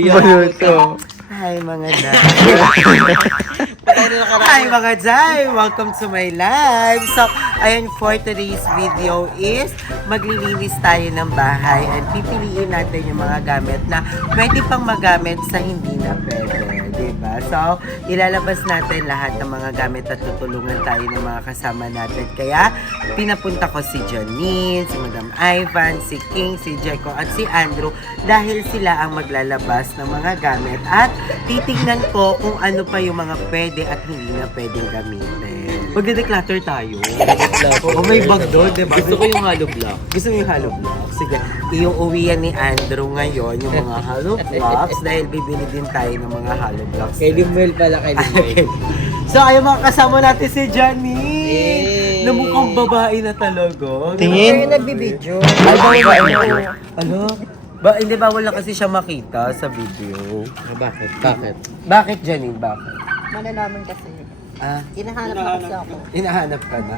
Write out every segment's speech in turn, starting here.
Baluto. Hi mga Day. Hi mga Day! Welcome to my live! So, ayan for today's video is maglilinis tayo ng bahay and pipiliin natin yung mga gamit na pwede pang magamit sa hindi na pwede. Diba? So, ilalabas natin lahat ng mga gamit at tutulungan tayo ng mga kasama natin. Kaya, pinapunta ko si Janine, si Madam Ivan, si King, si Jeko at si Andrew dahil sila ang maglalabas ng mga gamit at titignan ko kung ano pa yung mga pwede at hindi na pwedeng gamitin. Magde-declutter tayo. Oh, may bag doon, diba? Gusto ko yung hollow block. Gusto mo yung hollow blocks? Sige, iuuwi yan ni Andrew ngayon, yung mga hollow blocks dahil bibili din tayo ng mga hollow blocks. Kay Limuel pala, kay Limuel. So, ayun mga kasama natin si Janine! Yay! Na mukhang babae na talaga. Tingin? Kaya nagbibideo. Ay, bawal. Ano? Hindi bawal na kasi siya makita sa video. Bakit? Bakit? Bakit, Janine? Bakit? Malalaman kasi. Ah, Hinahanap na kasi ako. hinahanap ka na.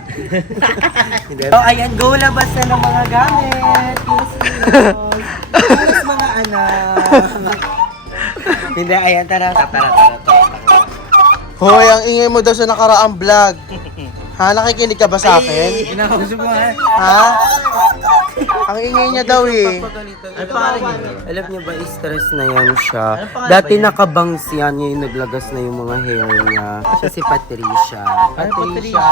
Hindi. So, ayan, go labas na ng mga gamit. Yes, mga anak. Hindi, ayan, tara. Hoy, ang ingay mo daw sa nakaraang vlog. Ha? Nakikinig ka ba sa akin? Inakausap mo, ha? Ha? Ang ingay niya daw eh. Ay, alam niyo ba, stress na yan siya. Dati nakabangs yan, yung naglagas na yung mga hair niya. Siya si Patricia. Patricia.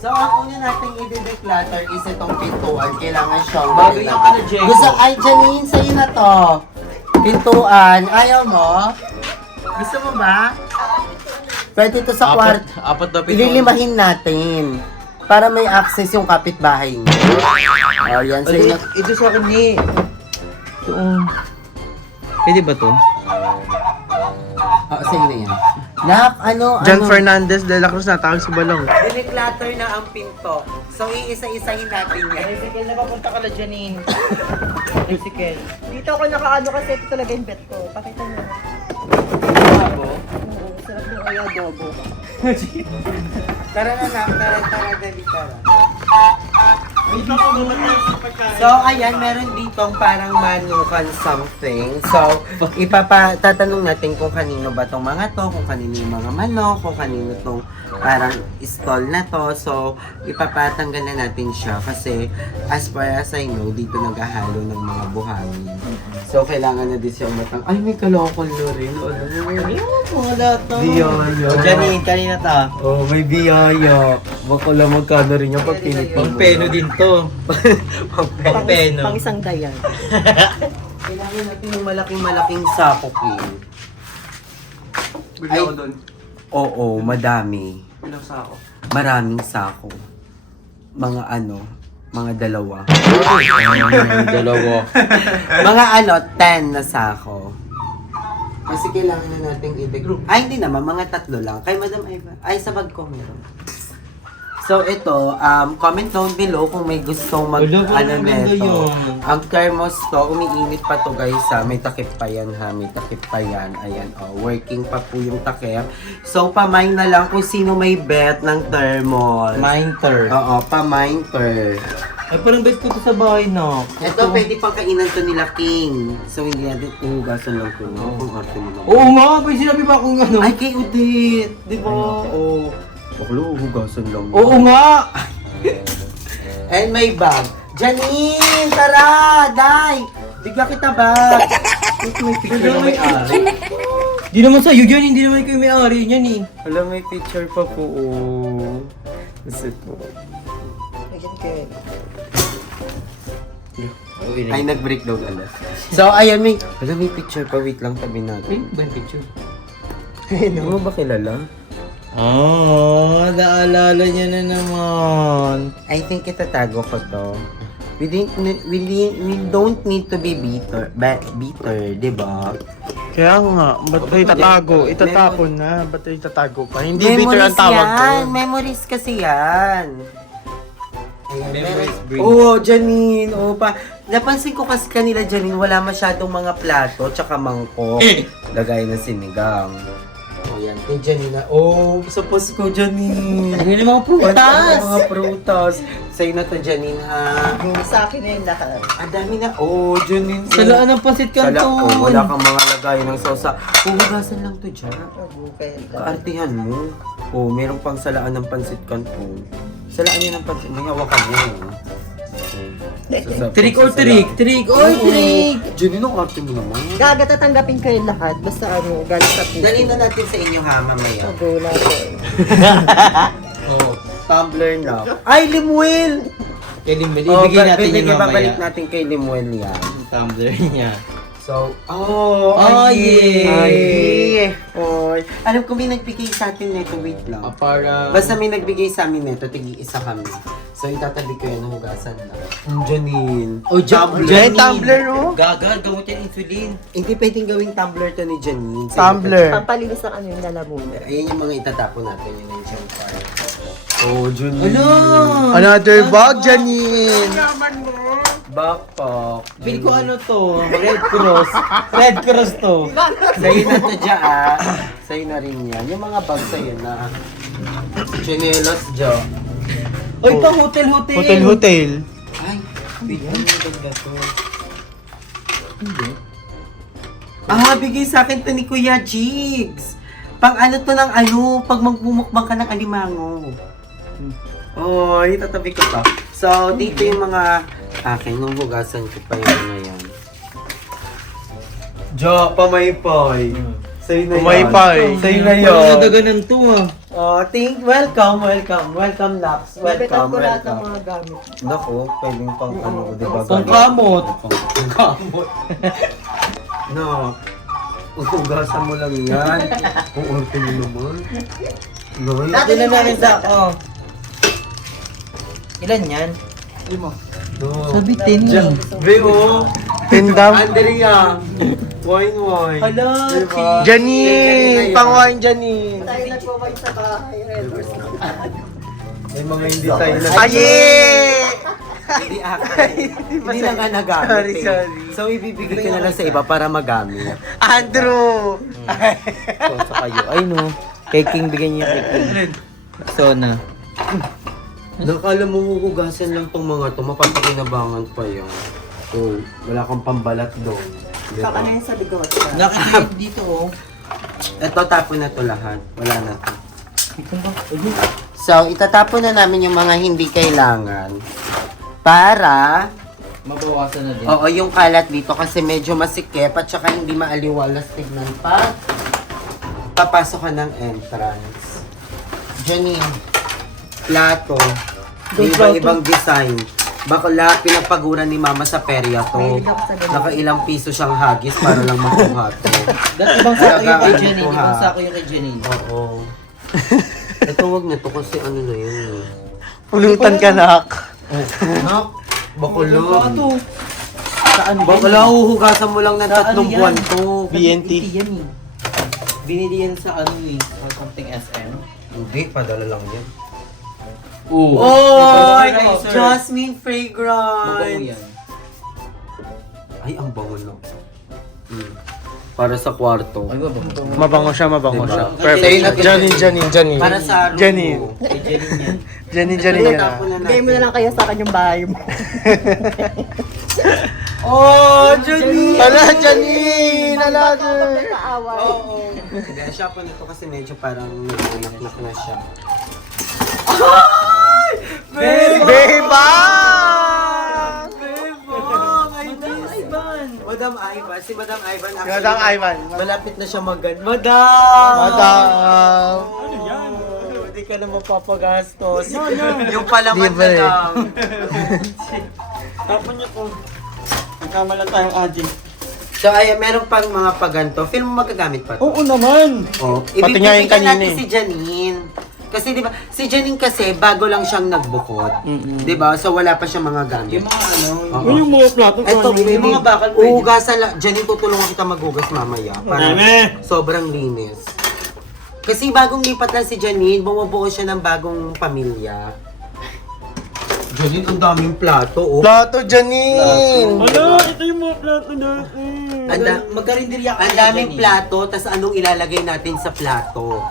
So, ang una nating i-declutter is itong pintuan. Kailangan siyang Bagay na pala, Jeko. Gusto, ay, Janine, sa'yo na to. Pintuan. Ayaw mo? Gusto mo ba? Pwede ito sa kwarto. Apat na pito. Ililimahin natin. Para may access yung kapitbahay niyo. O, yan. Sa'yo na. Ito sa akin eh. Ito. Pwede ba to? Sa'yo na yan. Nak, John Fernandez de la Cruz natawag si Balong. Declutter na ang pinto. So, iisa-isahin natin yan. Tricycle, napapunta ka na Janine. Tricycle. Dito ako nakaano kasi ito talaga yung bet ko. Pakita mo. Oo, sarap ng ay adobo. Tara na, Nak. Tara, dali, tara. So, ayan, meron ditong parang manukan something. So, tatanong natin kung kanino ba tong mga to, kung kanino yung mga manok, kung kanino tong parang stall na to. So, ipapatanggal na natin siya kasi as far as I know, dito naghahalo ng mga buhangin. So, kailangan na din siyang ay, may kalokol na rin. Wala to. Biyaya. Janine, kanina ta. Oh, may biyaya. Baka lang magkano rin yung pag pinipin Pang peno din to. Pang peno. Pang isang dayan. Kailangan natin yung malaking sako, King. Bigla ko doon. Oo, madami. Bilang sa ako. Maraming sako. Mga dalawa. Dalawa. Mga 10 na sako. Kasi kailangan na natin i-group. Ay, hindi naman, mga 3 lang. Kay Madam Ivan. Ay, sa bag ko meron. So, ito, comment down below kung may gustong neto. Ang thermos to, umiinit pa to guys ha. May takip pa yan ha. May takip pa yan. Ayan, working pa po yung takip. So, pamain na lang kung sino may bet ng thermos. Minter. Oo, paminter. Ay, parang bet ko to sa bahay na. Ito, pwede pang kainan to nila King. So, hindi natin uhugasan lang ko. No? Kung arte mo lang. Oo nga, pwede sinabi pa akong ano. Ay, kay Udit. Di ba? Oo. Baklo, uhugasan lang. Oo nga! And may bag. Janine! Tara! Day! Bigla kita bag! May picture na may ari. Di naman sa'yo yan, hindi naman kayo may-ari niyan eh. Alam, may picture pa po. Oh. Kasi po. Again kayo. Ay, nag-break daw alas. So, ayan, may picture pa. Wait lang, tabi natin. Ba yung picture? Ano mo ba kilala? Oh, naalala niya na naman. I think itatago ko to. We don't need to be bitter, di ba? Kaya nga, ba't ba itatago? Itatapon na, ba't itatago pa? Hindi bitter ang tawag ko. Memories kasi yan. Ayan, Memories bring. Oo, Janine. Oo pa. Napansin ko kasi kanila, Janine, wala masyadong mga plato tsaka mangkok. Lagay na sinigang. O yan. Ni Janina. Oh, sa Pasko, Janine. Ang yung mga prutas. Mga prutas. Sa'yo na to, Janine, ha? Sa akin na yung lahat. Ang dami na. Oh, Janine. Salaan ng pasit Oh, canton. wala kang mga lagay ng sausa. Huhugasan lang to dyan. Okay. Kaartihan mo. Oh, meron pang salaan ng pansit canton. Salaan niya ng pansit. May hawakan niya. Trick or trick? Trick or trick? Janine, ang arte mo naman. Gaga, tatanggapin kayo lahat. Basta galit sa puso. Dalhin na natin sa inyo, ha, mamaya. Go na po. Oh, tumbler na. Ay, Limuel! Kaya ibigay natin yung babalik mamaya. natin kay Limuel yan. Yung tumbler niya. So, Oh, ay, yay! Oy. Alam ko may nagbigay sa atin nito, wait lang. Para... Basta may nagbigay sa amin nito, tigi-isa kami. So, itatabi ko yan, hugasan lang. Janine. Oh, Janine, tumbler, oh. Gaga, gamot yan insulin. Hindi pwedeng gawing tumbler to ni Janine. Tumbler. Pampalinis ang ano yung lalamunan. Ayan yung mga itatapon natin, yun yung junk fire. Oh, Janine. Ano? Another bag, Janine. Backpack. Pili ko ano to? Red Cross. Red Cross to. Sa'yo na to dyan, ah. Sa'yo na rin yan. Yung mga bag sa'yo na. Chinelos, Jo. Oy, pang hotel-hotel. Hotel. Ay, wait, ano yung bag na to? Hindi. Ah, bigay sa akin to ni Kuya Jigs. Pang ano to ng ano, pag magmumukbang ka ng alimango. Oh, itatabi ko to. So, dito yung mga akin, nung hugasan ko pa yung ano yan. Jo, pamaypay. Sa'yo na yan. Pamaypay. Sa'yo na Parang yun. nadaganan to ah. Oh, welcome, Laps. Nabetan ko lahat ng Welcome. mga gamit. Naku, pwedeng pang ano, di ba? Pang kamot. Pang kamot. No. Uhugasan mo lang yan. Kung orte mo naman. No, Ito na namin sa... Oh. Ilan yan? no. Sabi 10 Diyan. Beo. Tindam. Andrea. Wine. Hala, Diba? Janine. Pang-wine, Janine. Tayo nagpo-wine sa bahay. Red Horse na. May mga hindi tayo na. Aye! Hindi akin. Hindi na nga nagamit. Sorry, eh. sorry. So, ibibigay ko na lang sa iba para magamit. Andrew. So, sa kayo. Ay no. Kay King, bigyan niya kay King. So na. Nakala mo huhugasan lang tong mga to, mapapakinabangan pa yan. Oh, wala kang pambalat doon. Diba? Saka na yun sa bigot. Nakikita dito oh. Ito, tapon na to lahat. Wala na to. So, itatapon na namin yung mga hindi kailangan. Para, Mabawasan na din. oo, yung kalat dito kasi medyo masikip at saka hindi maaliwalas tignan pa. Papasok ka ng entrance. Janine, plato. May iba-ibang design. Bakla, pinagpaguran ni Mama sa perya to. Mahilig ako sa ganun. Nakailang piso siyang hagis para lang makuha to. Dati ibang sako yung kay Talaga, Janine. ano to, Ibang ha? sako yung kay Janine. Oo. Ito wag na to kasi ano na yun. eh. Pulutan ka, nak. Nak, bakulog. Ito. Saan ba? Bakla, huhugasan mo lang ng Sa 3 ano yan? buwan to. BNT. yan eh. Binili yan sa ano eh. Or something SM. Hindi, padala lang yan. Oo. Oy! Jasmine Jasmine Mabango fragrance! yan. Ay, ang bango no. Para sa kwarto. Ay, mabango. Mabango siya, mabango Diba? siya. Sa'yo Perfect. na- Janine. Para sa room Janine. mo. Kay Janine yan. Janine yan. Tapon na Bigay mo na natin. lang kaya sa akin yung bahay mo. Oh, Janine! Hala, Janine! Another. Nakaaway. Oo. Hindi, siya po nito kasi medyo parang naknak na siya. Beba! Madam Ivan. Si Madam Ivan. Si Madam Ivan. Malapit na siya Madam! Madam! Ano yan? Hindi ka na mapapagastos. Yung palaman na Libre. lang. Tapon niyo po. Nagkamala tayong adik. So, ay, meron pang mga paganto. Film mo magagamit pa to? Oo naman! Oh, Pati nga yung ibibigyan kanina natin eh. si Janine. Kasi di ba, si Janine kasi bago lang siyang nagbukod. Di ba? So wala pa siyang mga gamit. Yung mga ano. Oo. Yung mga plato. Ito, may mga bakal pwede. uhugasan lang. Janine, tutulungan kita maghugas mamaya. Para sobrang linis. Kasi bagong lipat lang si Janine, bumubuo siya ng bagong pamilya. Janine, ang daming plato, oh. Plato, Janine! Wala, ito yung mga plato natin. Magkarinderya Ang daming plato, tas anong ilalagay natin sa plato?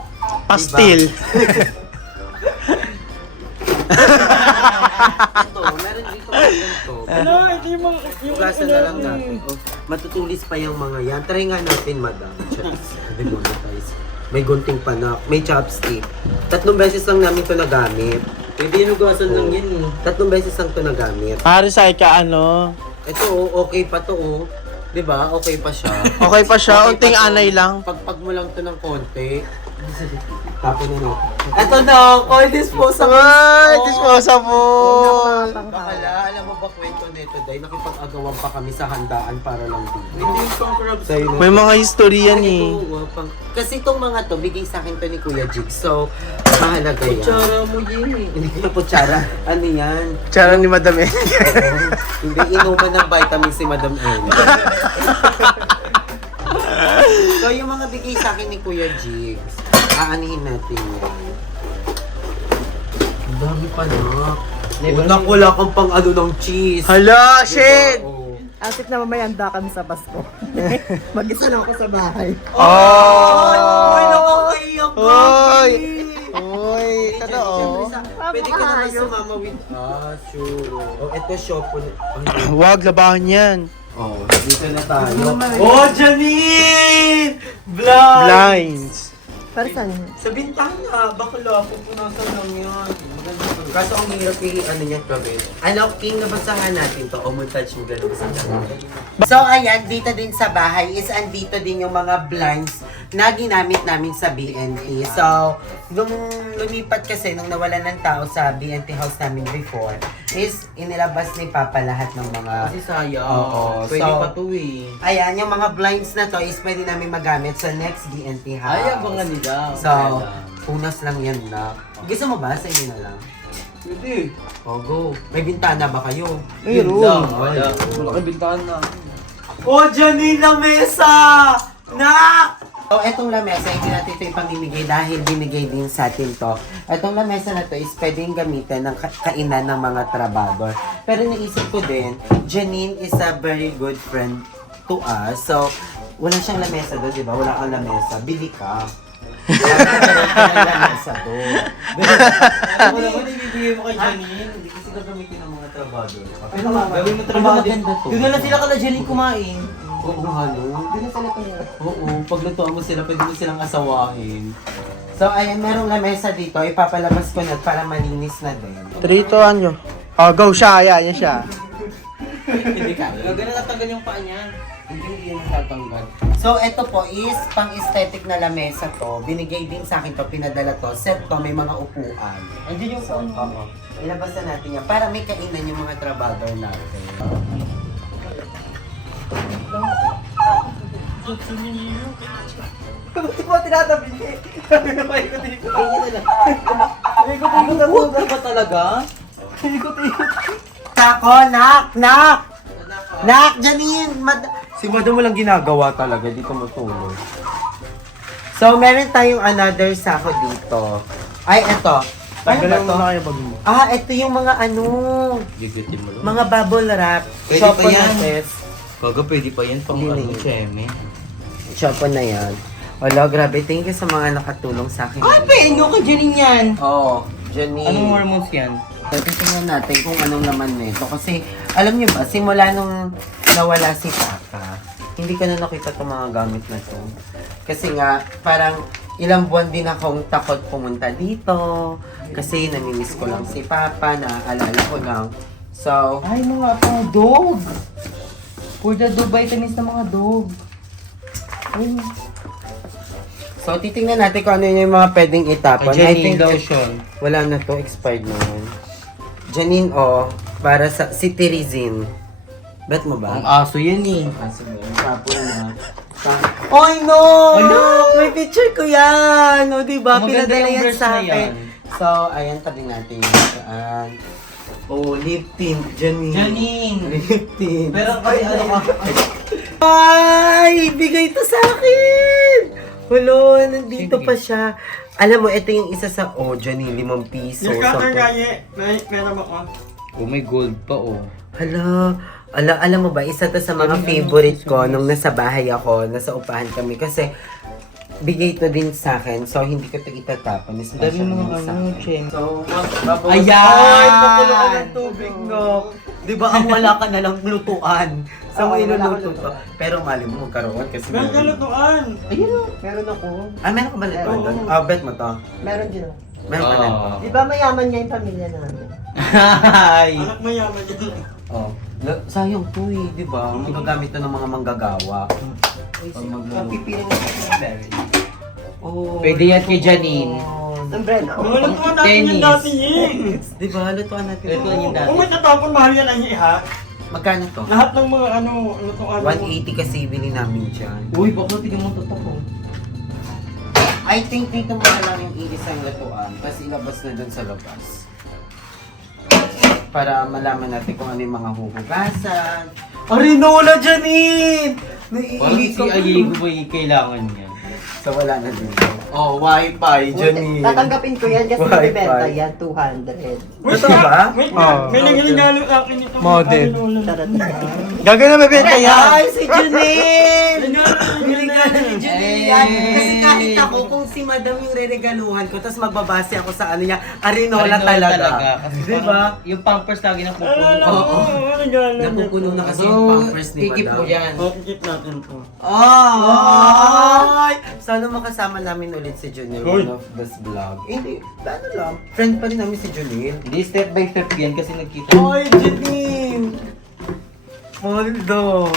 Pastil. Ito, meron dito ganito. Ito yung mga... Hugasan na lang natin. Oh, matutulis pa yung mga yan. Try nga natin, madam. Demonetize. May gunting panak, may chopstick. 3 beses lang namin ito nagamit. Pwede yung hugasan lang yan eh. 3 beses lang ito nagamit. Recycle ka ano? Ito, oh, okay pa to, oh. 'Di ba? Okay pa siya. Okay pa siya, Okay unting pa to. anay lang. Pagpag mo lang to ng konti. Tapos na. Ito na, all disposable. Ay, disposable! Bakala, alam mo ba kwento nito, Day? Nakipag-agawan pa kami sa handaan para lang dito. Hindi yung pang crabs. Sa'yo na. May mga history yan eh. Kasi itong mga to, bigay sa akin to ni Kuya Jig. So, mahalaga yan. Kutsara mo yun eh. Hindi ko kutsara. Ano yan? Tsara ni Madam eh. Hindi inuman ng vitamin si Madam N. So, yung mga bigay sa akin ni Kuya Jigs, aanihin natin yan. Ang dami pa na. Una ko lang kang pang ano ng cheese. Hala, shit! Oo. Asip na mamaya handa kami sa Pasko. Mag-isa lang ako sa bahay. Ay, Oh! nakakaiyak Hoy! Mami. Hoy, totoo. Pwede ka naman sumama with us. Sure. Oh, ito shop. Wag, labahan yan. Oh, dito na tayo. Oh, Janine! Vlog! Blinds. Para saan? Sa bintana, bakla, pupunasan lang yan. Maganda to. Kaso ang hirap yung ano niya kami. Ano, King, nabasahan natin to. O, montage mo gano'n basahan. So, ayan, dito din sa bahay is andito din yung mga blinds na ginamit namin sa BNT. So, nung lumipat kasi, nung nawalan ng tao sa BNT house namin before, is inilabas ni Papa lahat ng mga... Kasi sayang. Oo, Pwede so- pa to eh. Ayan, yung mga blinds na to is pwede namin magamit sa next BNT house. Ay, abangan nila. So, punas lang yan na. Gusto mo ba? Sa inyo na lang. Pwede. Oh, go. May bintana ba kayo? Mayroon. Wala. Wala kang bintana. Oh, Janine na mesa! Nak! So, etong lamesa, hindi natin ito ipamimigay dahil binigay din sa atin to. Etong lamesa na to is pwedeng gamitin ng kainan ng mga trabador. Pero naisip ko din, Janine is a very good friend to us. So, wala siyang lamesa doon, di ba? Wala kang lamesa. Bili ka. Wala lamesa doon. Ako naman, ibibigay mo kay Janine. Hindi kasi gagamitin ng mga trabaho. Pero Gawin mo trabaho din. maganda to. Doon na lang sila kala Janine kumain. Oo, halo. Hindi na sila kanya. Oo, paglutuan mo sila, pwede mo silang asawahin. So, ayan, merong lamesa dito. Ipapalabas ko na para malinis na din. Trito, ano? Oh, go siya. Yan siya. Hindi ka. Gagana natanggal yung paa niya. Hindi yan tatanggal. So, ito po is pang-aesthetic na lamesa to. Binigay din sa akin to, pinadala to. Set to, may mga upuan. Andiyan yung So, oo. Ilabas na natin yan para may kainan yung mga trabador natin. Bakit mo tinatabi niya? Ikot-ikot na buga ba talaga? Tako, nak! Nak! Nak, Janine! Si Madam walang ginagawa talaga, dito matulog. So, meron tayong another sako dito. Ay, eto. Ano ba Tagalan mo to? na kayo pag mo. Ah, ito yung mga ano, Gigutin mo lang. mga bubble wrap. Pwede Choco pa yan. na, sis. Baga pwede pa yan pang Hindi na ano, yun. cheme. Choco na yan. Wala, grabe. Thank you sa mga nakatulong sa akin. Ay, pwede ka Janine yan! Oo, Janine. Anong hormones yan? So, titingnan natin kung anong laman nito. Kasi, alam niyo ba, simula nung nawala si Papa, hindi ko na nakita itong mga gamit na to. Kasi nga, parang ilang buwan din akong takot pumunta dito. Kasi namimiss ko lang si Papa, naaalala ko lang. So, Ay, mga dog! For the dog vitamins ng mga dog. Ay, so titingnan natin kung ano yung mga pwedeng itapon. Janine lotion. Wala na to, expired naman. Janine, oh, para sa citizen. Bet mo ba? Ang aso yan eh. Tapon na. Oy, no! Ano? May picture ko yan! O, diba? Maganda Pinadala yung yan brush sa na akin. yan. So, ayan, tabing natin yun. Saan? Oh, lip tint. Janine. Janine! Lip tint. Pero kasi ano ka? Ay! Bigay to sa akin! Hulo, nandito Sige. pa siya. Alam mo, ito yung isa sa, oh, Janine, 5 piso. Yung cutter 10. kaya, may pera mo ko. Oh, may gold pa, oh. Hala, alam mo ba, isa to sa mga favorite ko nung nasa bahay ako, nasa upahan kami. Kasi, bigay to din sa akin. So, hindi ko to itatapon. Mas Dami special mga din sa akin. Chen. So, Ayan! Ay, pakulo ka ng tubig, no? Di ba, ang wala ka na lang lutuan. Sa may luluto to. Pero mali mo, magkaroon kasi Meron ka lutuan. ayun o. Meron ako. Ah, meron ka ba lutuan doon? Oo. Ah, bet mo to. Meron din ako. Meron ka na. Di ba mayaman nga yung pamilya namin? Ay! Anak mayaman yun. Oh. Sayang to eh, di ba? Magagamit to ng mga manggagawa. Pag magluluto. Pipili mo sa berry. Oh, Pwede yan kay Janine. Sombrero. Mga lutuan natin Tennis. yung dati eh. Di ba? Lutuan natin. Lutuan yung dati. Kung may tatapon, mahal yan ang ha. Magkano to? Lahat ng mga lutuan. 180 kasi bili namin dyan. Uy, baka tignan mo totoo. I think dito mo na lang yung iisang lutuan. Tapos ilabas na dun sa labas. Para malaman natin kung ano yung mga huhugasan. Arinola, Janine! Parang si Ayigo ba yung kailangan niya? So wala na din. Oh, wifi, Janine. Tatanggapin ko yan kasi Wi-Fi. ibibenta yan, 200. Totoo ba? May nangiligalo sa akin ito. Model. Charot. Gagawin na bebenta yan. Ay, si Janine! Regalo Regalo ni Janine yan. Kasi kahit ako, kung si Madam yung re-regaluhan ko, tapos magbabase ako sa ano niya, Arinola talaga. Kasi Di ba? parang yung pampers lagi na pupuno. Oo. Regalo niya. Napupuno na kasi yung pampers ni kikip Madam. mo yan. Kikip natin po. Ay! Sana makasama namin ulit si Junil Hoy. one of this vlog. Eh, hindi, ano lang. Friend pa rin namin si Junil. Hindi, step by step yan kasi nagkita. Hoy, Junil! Moldo!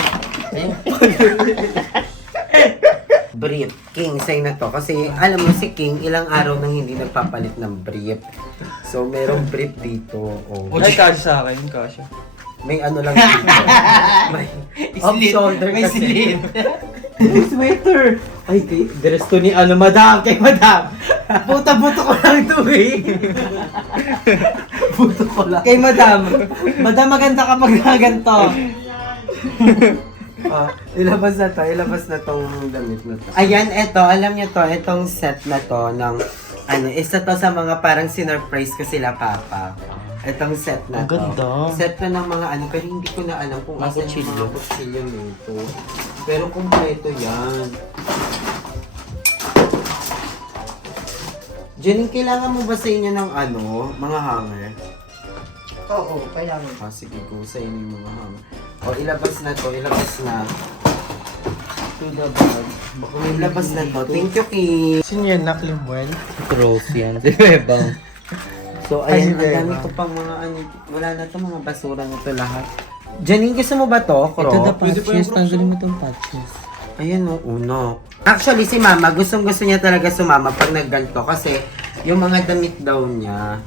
Brief. King, say na to. Kasi alam mo si King, ilang araw nang hindi nagpapalit ng brief. So, merong brief dito. Oh. Ay, kasya sa akin. Kasya. May ano lang dito. May off-shoulder May kasi. slit. Sweater! Ay, dress to ni ano, madam, kay madam. Buta-buto ko lang to eh. Buto ko lang. Kay madam. Madam, maganda kapag ganito. Ilabas na tong damit na to. Ayan, eto, alam niyo to, etong set na to ng, ano, isa to sa mga parang sinurprise ko sila papa. Etong set na Ang to. ganda. Set na ng mga ano, pero hindi ko na alam kung Mga asan yung mga kutsilyo nito. Pero kumpleto yan. Janine, kailangan mo ba sa inyo ng ano, mga hanger? Oo, kailangan. Ah, sige, kung sa inyo yung mga hanger. O, ilabas na to, ilabas na. To the bag. Ilabas na to. Thank you, Kim. Sino yan? Naklimwell? Rose yan. Si Bebang. So, Ay, ayan, si ang Beba. dami ko pang mga ano, wala na to, mga basura na to lahat. Janine, gusto mo ba to, Kro? Ito the patches. Tanggalin mo itong patches. Ayan o, uno. Actually, si Mama, gustong-gusto niya talaga sumama pag nagganto kasi yung mga damit daw niya.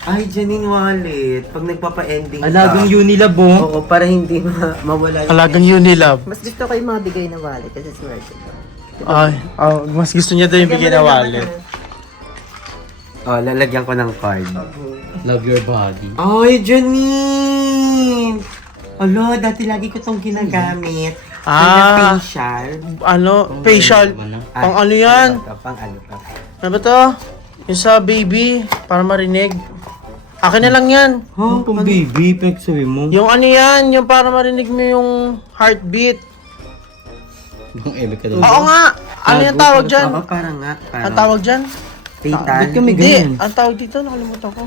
Ay, Janine, wallet. Pag nagpapa-ending Alagang Unilab mo. Oo, para hindi mawala yung... Alagang Unilab. Mas gusto ko yung mga bigay na wallet kasi swerte ko. Ay, mas gusto niya daw yung bigyan na wallet. Oh, lalagyan ko ng card. Love your body. Ay, Janine! Alo, dati lagi ko tong ginagamit. Ah. Facial. Ano? Facial. Pang ano yan? Pang ano to? Ano ba to? Yung sa baby, para marinig. Akin na lang yan. Oh, Pang baby, pinagsabi mo. Yung ano yan, yung para marinig mo yung heartbeat. Yung ebe ka daw. Oo nga! Ano yung tawag dyan? Oo, parang nga. Parang Ang tawag dyan? Fatal. Ba't kami Hindi, ganyan? ang tawag dito, nakalimutan ko.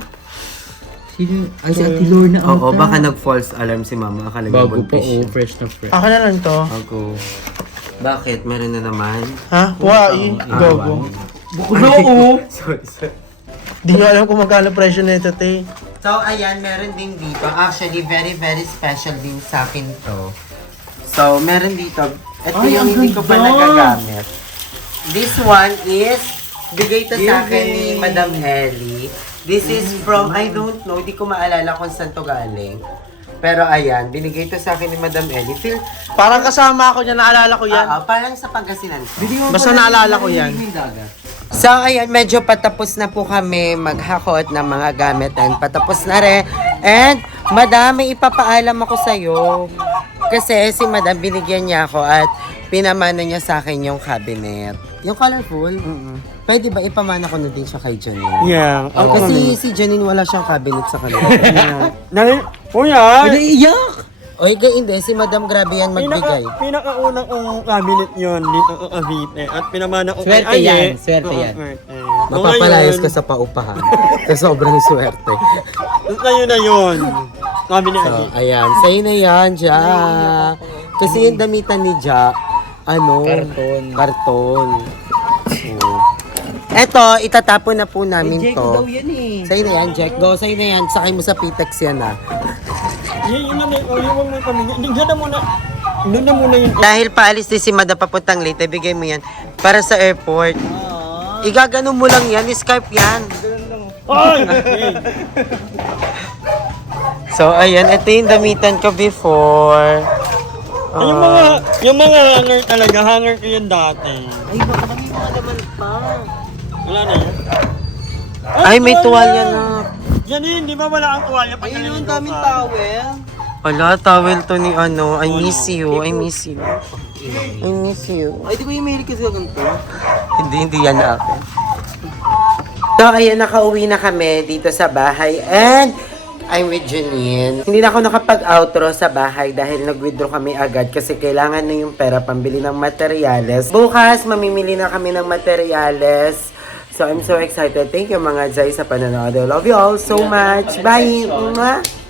Sino? Ay, si Ate Lorna. Oo, baka nag-false alarm si Mama. Akala niya Bago pa, buntis siya. fresh na fresh. Akin na lang to. Ako. Bakit? Meron na naman? Ha? Why? Gogo. Oo! Sorry. Di nyo alam kung magkano presyo nito, te. So, ayan, meron din dito. Actually, very, very special din sa akin to. So, meron dito. Ito Ay, yung ang hindi ko pa ganda! nagagamit. This one is, bigay to sa akin ni Madam Ellie. This is from, I don't know, di ko maalala kung saan to galing. Pero ayan, binigay to sa akin ni Madam Ellie. Feel, Parang kasama ako niya, naalala ko yan. parang sa Pangasinan to. Basta naalala ko yan. So, ayan, medyo patapos na po kami maghakot ng mga gamit and patapos na rin. And, Madam, may ipapaalam ako sa'yo. Kasi si Madam, binigyan niya ako at pinamano niya sa akin yung cabinet. Yung colorful, pwede ba ipamana ko na din siya kay Janine? Yeah. Kasi si Janine wala siyang cabinet sa kanila. Kuya! Naiiyak! Oy, hindi. Si Madam grabe yan magbigay. Pinakaunang kong cabinet yun dito sa Cavite. At pinamana ko Swerte kay Aye. yan, swerte yan. Swerte. Mapapalayas ka sa paupahan. Sa sobrang swerte. Sa'yo na yun. Cabinet So, ayan. Sa'yo na yan, Ja. Kasi yung damitan ni Ja, Karton. Eto, itatapon na po namin to. yan eh. Sa'yo na yan, Jack. Go, sa'yo na yan. Sakay mo sa Pitex yan, ha. Yun na yung mga pamilya. Diyan na muna. Doon na muna yun. Dahil paalis din si Madam papuntang late, bigay mo yan para sa airport. Igagano mo lang yan, Skype yan. Ay! So, ayan, ito yung damitan ko before. Yung mga hanger talaga, hanger ko yun dati. Ay, baka may mga naman pa. Wala na yun. Ay, may tuwalya na. Janine, di ba wala ang tuwalya? Ayun yung daming towel. Wala, towel to ni I miss you, I miss you. I miss you. Ay, di ba yung mahilig kasi ganito? Hindi yan ako. So, ayan, nakauwi na kami dito sa bahay. And, I'm with Janine. Hindi na ako nakapag-outro sa bahay dahil nag-withdraw kami agad kasi kailangan na yung pera pambili ng materyales. Bukas, mamimili na kami ng materyales. So, I'm so excited. Thank you mga Zay sa panonood. I love you all so much. Bye! Mwah!